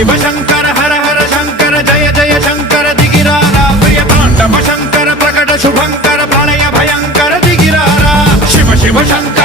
शिव शंकर हर हर शंकर जय जय शंकर दिगिरारा प्रिय तांडव शंकर प्रकट शुभंकर प्रलय भयंकर दिगिरारा शिव शिव शंकर